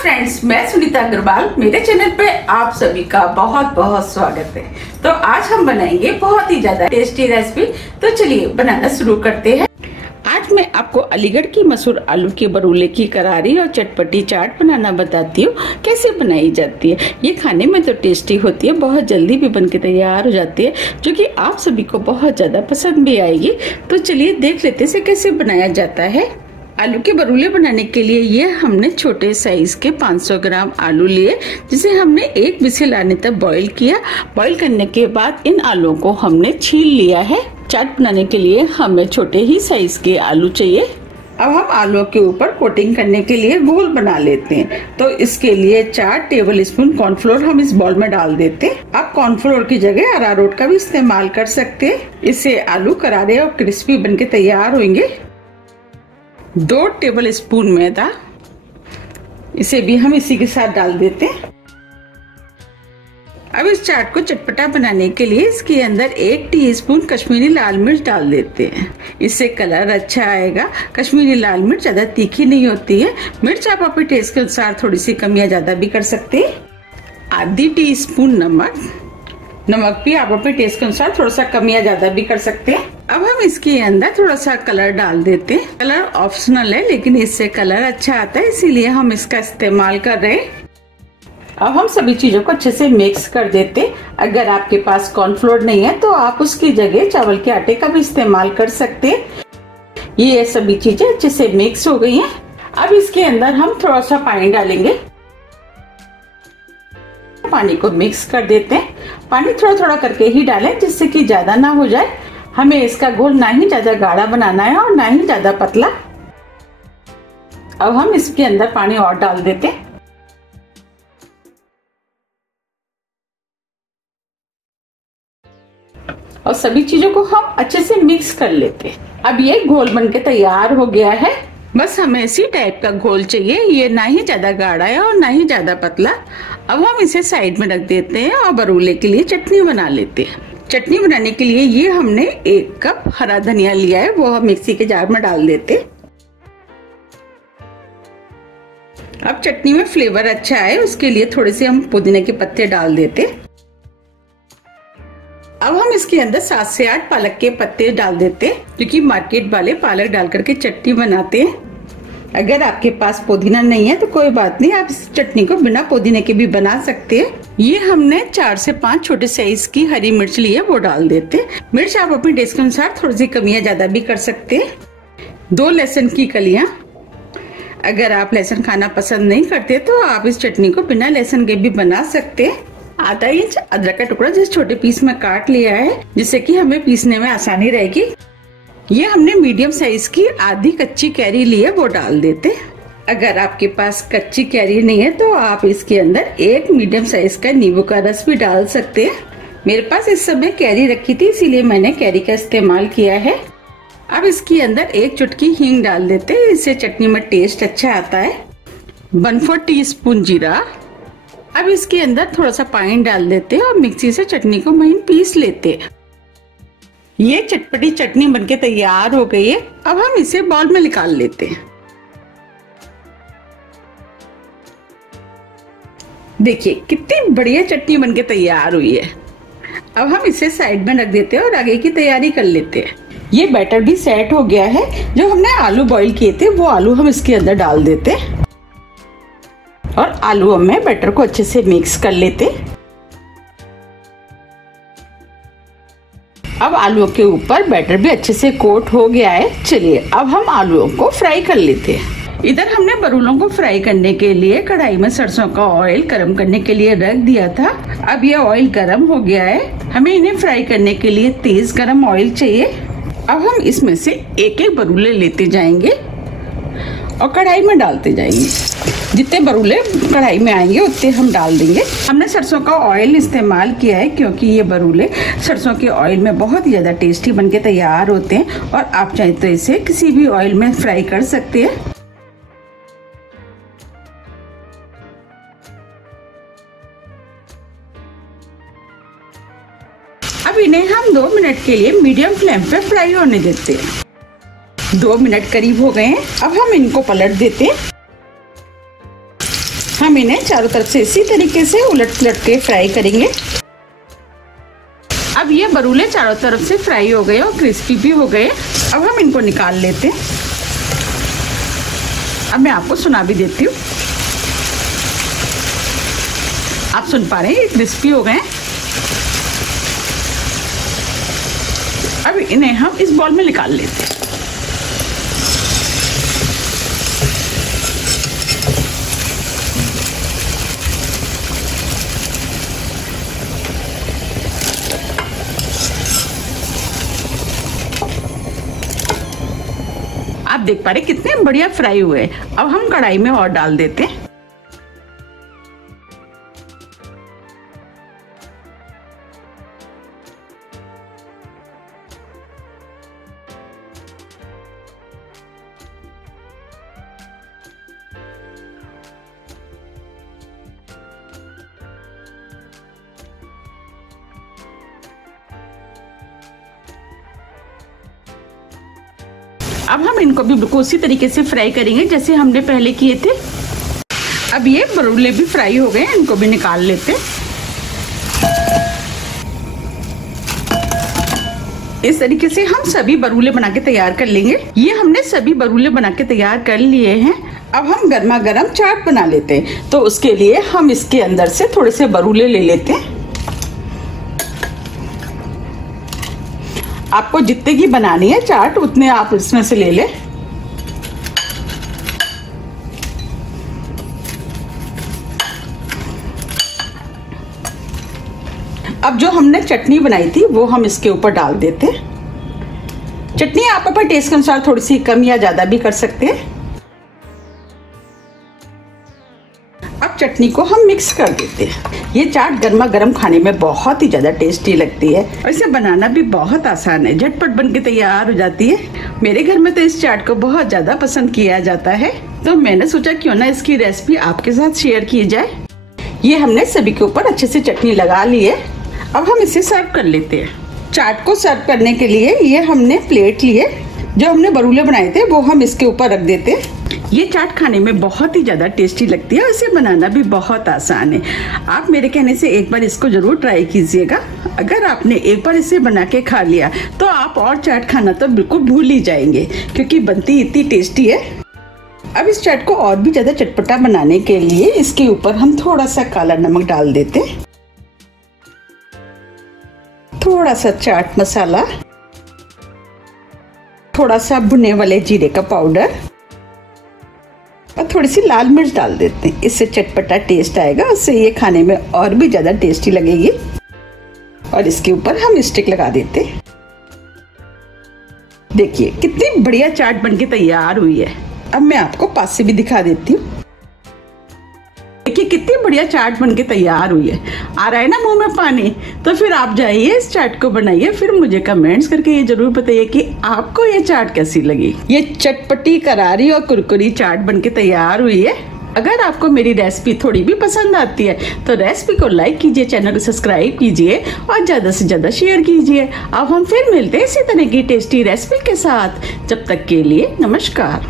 Friends, मैं सुनीता अग्रवाल। मेरे channel पे आप सभी का बहुत बहुत स्वागत है। तो आज हम बनाएंगे बहुत ही ज्यादा टेस्टी रेसिपी। तो चलिए बनाना शुरू करते हैं। आज मैं आपको अलीगढ़ की मशहूर आलू के बरूले की करारी और चटपटी चाट बनाना बताती हूँ कैसे बनाई जाती है। ये खाने में तो टेस्टी होती है, बहुत जल्दी भी बनके तैयार हो जाती है, जो कि आप सभी को बहुत ज्यादा पसंद भी आएगी। तो चलिए देख लेते हैं कैसे बनाया जाता है। आलू के बरूले बनाने के लिए ये हमने छोटे साइज के 500 ग्राम आलू लिए, जिसे हमने एक विसिल आने तक बॉईल किया। बॉईल करने के बाद इन आलूओं को हमने छील लिया है। चाट बनाने के लिए हमें छोटे ही साइज के आलू चाहिए। अब हम आलूओं के ऊपर कोटिंग करने के लिए घोल बना लेते हैं। तो इसके लिए 4 टेबल स्पून कॉर्नफ्लोर हम इस बाउल में डाल देते हैं। आप कॉर्नफ्लोर की जगह अरारोट का भी इस्तेमाल कर सकते हैं। इससे आलू करारे और क्रिस्पी बनके तैयार होंगे। 2 टेबल स्पून मैदा, इसे भी हम इसी के साथ डाल देते हैं। अब इस चाट को चटपटा बनाने के लिए इसके अंदर 1 टीस्पून कश्मीरी लाल मिर्च डाल देते हैं। इससे कलर अच्छा आएगा। कश्मीरी लाल मिर्च ज्यादा तीखी नहीं होती है। मिर्च आप अपने टेस्ट के अनुसार थोड़ी सी कम या ज्यादा भी कर सकते हैं। आधी टीस्पून नमक भी आप अपने टेस्ट के अनुसार थोड़ा सा कम या ज्यादा भी कर सकते हैं। अब हम इसके अंदर थोड़ा सा कलर डाल देते हैं। कलर ऑप्शनल है, लेकिन इससे कलर अच्छा आता है, इसीलिए हम इसका इस्तेमाल कर रहे हैं। अब हम सभी चीजों को अच्छे से मिक्स कर देते हैं। अगर आपके पास कॉर्नफ्लोर नहीं है तो आप उसकी जगह चावल के आटे का भी इस्तेमाल कर सकते हैं। ये सभी चीजें अच्छे से मिक्स हो गई हैं। अब इसके अंदर हम थोड़ा सा पानी डालेंगे। पानी को मिक्स कर देते हैं। पानी थोड़ा थोड़ा करके ही डालें, जिससे कि ज्यादा ना हो जाए। हमें इसका घोल ना ही ज्यादा गाढ़ा बनाना है और ना ही ज्यादा पतला। अब हम इसके अंदर पानी और डाल देते हैं। और सभी चीजों को हम अच्छे से मिक्स कर लेते हैं। अब ये घोल बनके तैयार हो गया है। बस हमें इसी टाइप का घोल चाहिए। ये ना ही ज्यादा गाढ़ा है और ना ही ज्यादा पतला। अब हम इसे साइड में रख देते हैं और बरूले के लिए चटनी बना लेते हैं। चटनी बनाने के लिए ये हमने 1 कप हरा धनिया लिया है, वो हम मिक्सी के जार में डाल देते हैं। अब चटनी में फ्लेवर अच्छा आए उसके लिए थोड़े से हम पुदीने के पत्ते डाल देते हैं। अब हम इसके अंदर 7 से 8 पालक के पत्ते डाल देते हैं, क्योंकि मार्केट वाले पालक डाल करके चटनी बनाते हैं। अगर आपके पास पुदीना नहीं है तो कोई बात नहीं, आप इस चटनी को बिना पुदीने के भी बना सकते हैं। ये हमने 4 से 5 छोटे साइज की हरी मिर्च ली है, वो डाल देते हैं। मिर्च आप अपने टेस्ट के अनुसार थोड़ी सी कम या ज्यादा भी कर सकते हैं। 2 लहसुन की कलियां। अगर आप लहसुन खाना पसंद नहीं करते तो आप इस चटनी को बिना लहसुन के भी बना सकते हैं। आधा इंच अदरक का टुकड़ा जिस छोटे पीस में काट लिया है, जिससे कि हमें पीसने में आसानी रहेगी। ये हमने मीडियम साइज की आधी कच्ची कैरी ली है, वो डाल देते। अगर आपके पास कच्ची कैरी नहीं है तो आप इसके अंदर 1 मीडियम साइज का नींबू का रस भी डाल सकते हैं। मेरे पास इस समय कैरी रखी थी, इसीलिए मैंने कैरी का इस्तेमाल किया है। अब इसके अंदर 1 चुटकी हींग डाल देते हैं, इससे चटनी में टेस्ट अच्छा आता है। 1/4 टीस्पून जीरा। अब इसके अंदर थोड़ा सा पानी डाल देते हैं और मिक्सी से चटनी को महीन पीस लेते हैं। ये चटपटी चटनी बनके तैयार हो गई है। अब हम इसे बाउल में निकाल लेते हैं। देखिए कितनी बढ़िया चटनी बनके तैयार हुई है। अब हम इसे साइड में रख देते हैं और आगे की तैयारी कर लेते हैं। ये बैटर भी सेट हो गया है। जो हमने आलू बॉईल किए थे वो आलू हम इसके अंदर डाल देते हैं और आलू में बैटर को अच्छे से मिक्स कर लेते। अब आलूओं के ऊपर बैटर भी अच्छे से कोट हो गया है। चलिए अब हम आलूओं को फ्राई कर लेते हैं। इधर हमने बरूलों को फ्राई करने के लिए कढ़ाई में सरसों का ऑयल गर्म करने के लिए रख दिया था। अब ये ऑयल गर्म हो गया है। हमें इन्हें फ्राई करने के लिए तेज गर्म ऑयल चाहिए। अब हम इसमें से एक एक बरूले लेते जाएंगे और कढ़ाई में डालते जाएंगे। जितने बरूले कढ़ाई में आएंगे उतने हम डाल देंगे। हमने सरसों का ऑयल इस्तेमाल किया है, क्योंकि ये बरूले सरसों के ऑयल में बहुत ही ज्यादा टेस्टी बनके तैयार होते हैं। और आप चाहे तो इसे किसी भी ऑयल में फ्राई कर सकते हैं। अब इन्हें हम 2 मिनट के लिए मीडियम फ्लेम पे फ्राई होने देते हैं। 2 मिनट करीब हो गए हैं। अब हम इनको पलट देते हैं। हम इन्हें चारों तरफ से इसी तरीके से उलट पुलट के फ्राई करेंगे। अब ये बरूले चारों तरफ से फ्राई हो गए और क्रिस्पी भी हो गए। अब हम इनको निकाल लेते हैं। अब मैं आपको सुना भी देती हूँ। आप सुन पा रहे हैं, ये क्रिस्पी हो गए। अब इन्हें हम इस बॉल में निकाल लेते हैं। आप देख पा रहे कितने बढ़िया फ्राई हुए। अब हम कढ़ाई में और डाल देते हैं। अब हम इनको भी बिल्कुल उसी तरीके से फ्राई करेंगे जैसे हमने पहले किए थे। अब ये बरूले भी फ्राई हो गए, इनको भी निकाल लेते हैं। इस तरीके से हम सभी बरूले बना के तैयार कर लेंगे। ये हमने सभी बरूले बना के तैयार कर लिए हैं। अब हम गर्मा गर्म चाट बना लेते हैं। तो उसके लिए हम इसके अंदर से थोड़े से बरूले ले लेते हैं। आपको जितने की बनानी है चाट उतने आप इसमें से ले लें। अब जो हमने चटनी बनाई थी वो हम इसके ऊपर डाल देते हैं। चटनी आप अपने टेस्ट के अनुसार थोड़ी सी कम या ज्यादा भी कर सकते हैं। अब चटनी को हम मिक्स कर देते हैं। ये चाट गर्मा गर्म खाने में बहुत ही ज्यादा टेस्टी लगती है और इसे बनाना भी बहुत आसान है, झटपट बन के तैयार हो जाती है। मेरे घर में तो इस चाट को बहुत ज्यादा पसंद किया जाता है, तो मैंने सोचा क्यों ना इसकी रेसिपी आपके साथ शेयर की जाए। ये हमने सभी के ऊपर अच्छे से चटनी लगा ली है। अब हम इसे सर्व कर लेते हैं। चाट को सर्व करने के लिए ये हमने प्लेट लिए, जो हमने बरूले बनाए थे वो हम इसके ऊपर रख देते हैं। ये चाट खाने में बहुत ही ज्यादा टेस्टी लगती है और इसे बनाना भी बहुत आसान है। आप मेरे कहने से एक बार इसको जरूर ट्राई कीजिएगा। अगर आपने एक बार इसे बना के खा लिया तो आप और चाट खाना तो बिल्कुल भूल ही जाएंगे, क्योंकि बनती इतनी टेस्टी है। अब इस चाट को और भी ज्यादा चटपटा बनाने के लिए इसके ऊपर हम थोड़ा सा काला नमक डाल देते हैं, थोड़ा सा चाट मसाला, थोड़ा सा भुने वाले जीरे का पाउडर और थोड़ी सी लाल मिर्च डाल देते हैं। इससे चटपटा टेस्ट आएगा, उससे ये खाने में और भी ज्यादा टेस्टी लगेगी। और इसके ऊपर हम स्टिक लगा देते हैं। देखिए कितनी बढ़िया चाट बनके तैयार हुई है। अब मैं आपको पास से भी दिखा देती हूँ। देखिए कितनी बढ़िया चाट बनके तैयार हुई है। आ रहा है ना मुंह में पानी? तो फिर आप जाइए इस चाट को बनाइए, फिर मुझे कमेंट्स करके ये जरूर बताइए कि आपको ये चाट कैसी लगी। ये चटपटी करारी और कुरकुरी चाट बनके तैयार हुई है। अगर आपको मेरी रेसिपी थोड़ी भी पसंद आती है तो रेसिपी को लाइक कीजिए, चैनल को सब्सक्राइब कीजिए और ज्यादा से ज्यादा शेयर कीजिए। अब हम फिर मिलते हैं इसी तरह की टेस्टी रेसिपी के साथ। जब तक के लिए नमस्कार।